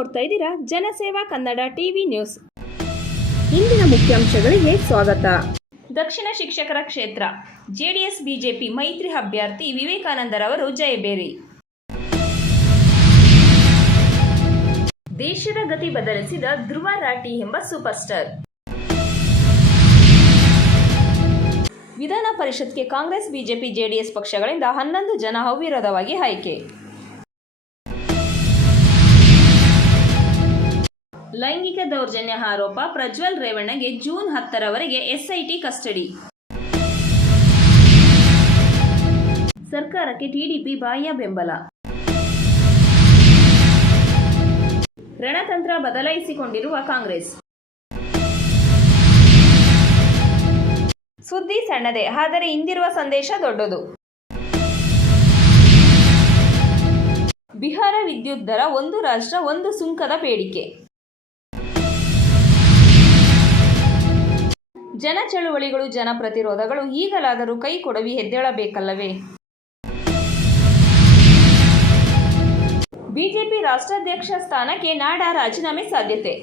ನೋಡ್ತಾ ಇದ್ದೀರಾ ಜನಸೇವಾ ಕನ್ನಡ ಟಿವಿ ನ್ಯೂಸ್. ಇಂದಿನ ಮುಖ್ಯಾಂಶಗಳಿಗೆ ಸ್ವಾಗತ. ದಕ್ಷಿಣ ಶಿಕ್ಷಕರ ಕ್ಷೇತ್ರ ಜೆಡಿಎಸ್ ಬಿಜೆಪಿ ಮೈತ್ರಿ ಅಭ್ಯರ್ಥಿ ವಿವೇಕಾನಂದರವರು ಜಯಬೇರಿ. ದೇಶದ ಗತಿ ಬದಲಿಸಿದ ಧ್ರುವ ರಾಠಿ ಎಂಬ ಸೂಪರ್ ಸ್ಟಾರ್. ವಿಧಾನ ಪರಿಷತ್ಗೆ ಕಾಂಗ್ರೆಸ್ ಬಿಜೆಪಿ ಜೆಡಿಎಸ್ ಪಕ್ಷಗಳಿಂದ 11 ಜನ ಅವಿರೋಧವಾಗಿ ಆಯ್ಕೆ. ಲೈಂಗಿಕ ದೌರ್ಜನ್ಯ ಆರೋಪ ಪ್ರಜ್ವಲ್ ರೇವಣ್ಣಗೆ ಜೂನ್ 10ರವರೆಗೆ ಎಸ್ಐಟಿ ಕಸ್ಟಡಿ. ಸರ್ಕಾರಕ್ಕೆ ಟಿಡಿಪಿ ಬಾಹ್ಯ ಬೆಂಬಲ. ರಣತಂತ್ರ ಬದಲಾಯಿಸಿಕೊಂಡಿರುವ ಕಾಂಗ್ರೆಸ್. ಸುದ್ದಿ ಸಣ್ಣದೇ, ಆದರೆ ಹಿಂದಿರುವ ಸಂದೇಶ ದೊಡ್ಡದು. ಬಿಹಾರ ವಿದ್ಯುತ್ ದರ ಒಂದು ರಾಷ್ಟ್ರ ಒಂದು ಸುಂಕದ ಬೇಡಿಕೆ. ಜನ ಚಳುವಳಿಗಳು, ಜನ ಪ್ರತಿರೋಧಗಳು ಈಗಲಾದರೂ ಕೈ ಕೊಡವಿ ಎದ್ದೇಳಬೇಕಲ್ಲವೇ? ಬಿಜೆಪಿ ರಾಷ್ಟ್ರಾಧ್ಯಕ್ಷ ಸ್ಥಾನಕ್ಕೆ ನಾಡಾ ರಾಜೀನಾಮೆ ಸಾಧ್ಯತೆ.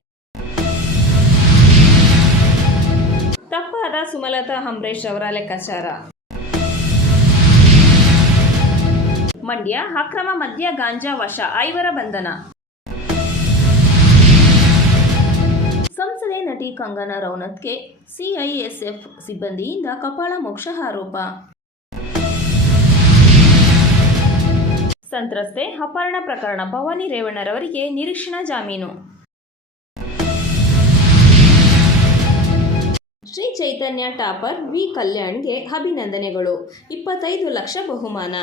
ತಪ್ಪಾದ ಸುಮಲತಾ ಅಂಬರೀಶ್ ಅವರ ಲೆಕ್ಕಾಚಾರ. ಮಂಡ್ಯ ಅಕ್ರಮ ಮದ್ಯ ಗಾಂಜಾ ವಶ, 5 ಬಂಧನ. ಸಂಸದೆ ನಟಿ ಕಂಗನಾ ರನೌತ್ಗೆ ಸಿಐಎಸ್ಎಫ್ ಸಿಬ್ಬಂದಿಯಿಂದ ಕಪಾಳ ಮೋಕ್ಷ ಆರೋಪ. ಸಂತ್ರಸ್ತೆ ಅಪಹರಣ ಪ್ರಕರಣ ಭವಾನಿ ರೇವಣ್ಣರವರಿಗೆ ನಿರೀಕ್ಷಣಾ ಜಾಮೀನು. ಶ್ರೀ ಚೈತನ್ಯ ಟಾಪರ್ ವಿ ಕಲ್ಯಾಣ್ಗೆ ಅಭಿನಂದನೆಗಳು. 25 ಲಕ್ಷ ಬಹುಮಾನ.